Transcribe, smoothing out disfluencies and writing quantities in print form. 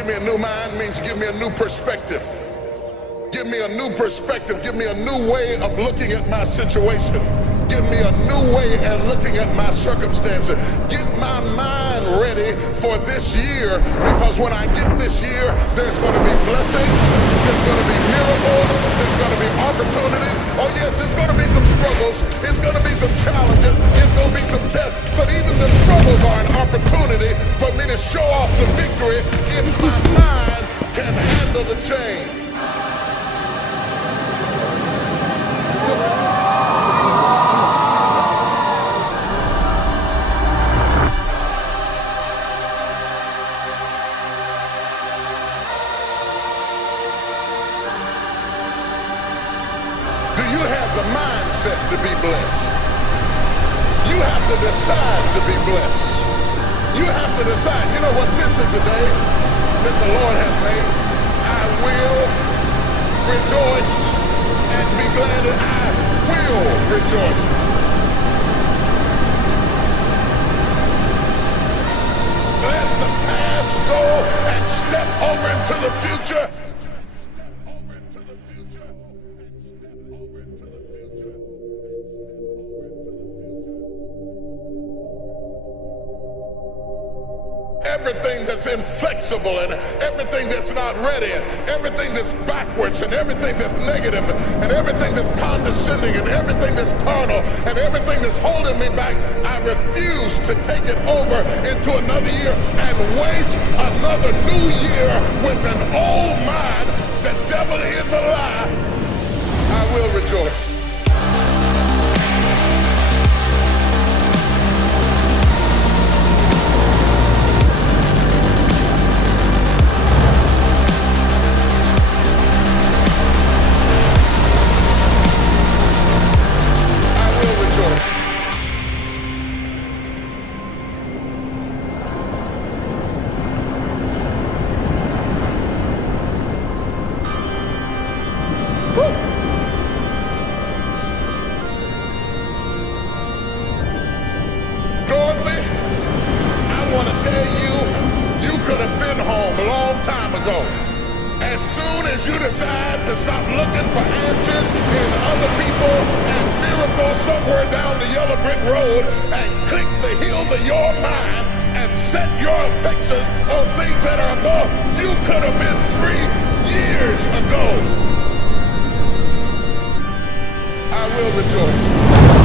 Give me a new mind means give me a new perspective. Give me a new perspective. Give me a new way of looking at my situation. Give me a new way of looking at my circumstances. Get my mind ready for this year, because when I get this year, there's going to be blessings, there's going to be miracles, there's going to be opportunities. Oh yes, it's going to be some struggles, it's going to be some challenges, it's going to be some tests, but even the struggles are an opportunity for me to show off the victory if my mind can handle the change. You have the mindset to be blessed. You have to decide to be blessed. You have to decide, you know what, this is a day that the Lord has made. I will rejoice and be glad that I will rejoice. Let the past go and step over into the future. Everything that's inflexible and everything that's not ready and everything that's backwards and everything that's negative and everything that's condescending and everything that's carnal and everything that's holding me back, I refuse to take it over into another year and waste another new year with an old mind. The devil is a lie. I will rejoice. Dorothy, I want to tell you, you could have been home a long time ago. As soon as you decide to stop looking for answers in other people and miracles somewhere down the yellow brick road and click the heels of your mind and set your affections on things that are above, you could have been free years ago. I will rejoice.